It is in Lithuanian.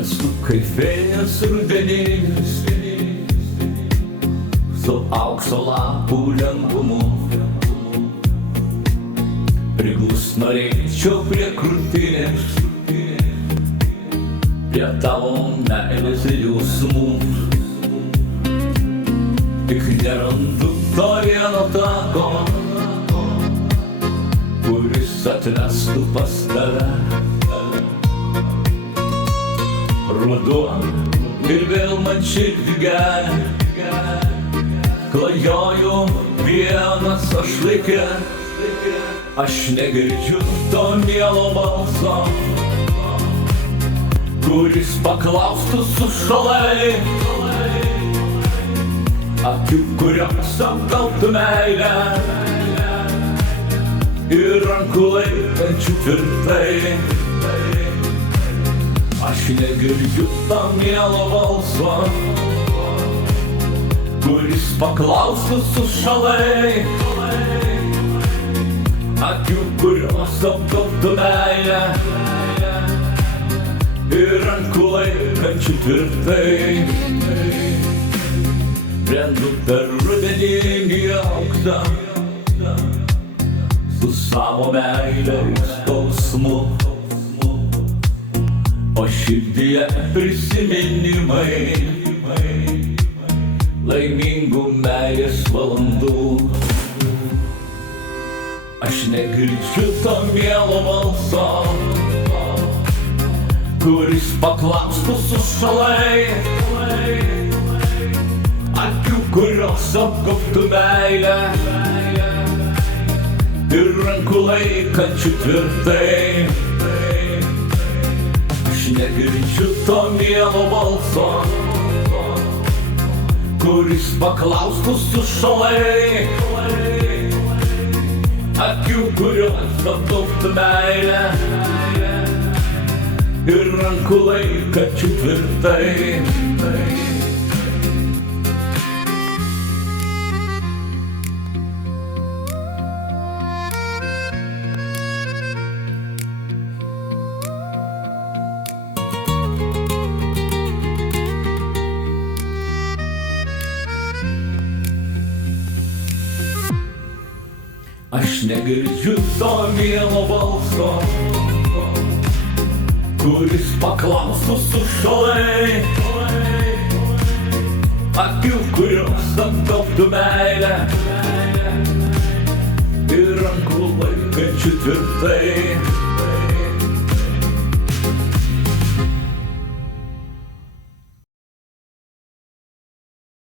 Esu kaip vėjas rudeninis, su aukso lapų lengvumu. Priglust norėčiau prie krūtinės, prie tavo meilės jausmų. Tik nerandu to vieno tako, kuris atvestų pas tave. Ruduo ir vėl man širdį geria, klajoju vienas aš laike. Aš negirdžiu to mielo balso, kuris paklaustų sušalai. Akių, kurios apgautų meilę, ir rankų laikančių tvirtai. Aš negirdžiu to mielo balso, kuris paklaustų sušalai. Akių, kurios apgautų meilę, ir rankų laikančių tvirtai. Brendu per rudeninį aukštą, su savo meile ir skausmu. O širdyje prisiminimai laimingų meilės valandų. Aš negirdžiu to mielo balso, kuris paklaustų sušalai. Akių, kurios apgaubtų meilę, ir rankų laikančių tvirtai. Aš negirdžiu to mielo balso, kuris paklaustų sušalai. Akių, kurios apgaubtų meilę, ir rankų laikančių tvirtai. Aš negirdžiu to mielo balso, kuris paklaustų sušalai. Akių, kurios apgaubtų meilę, ir rankų laikančių tvirtai.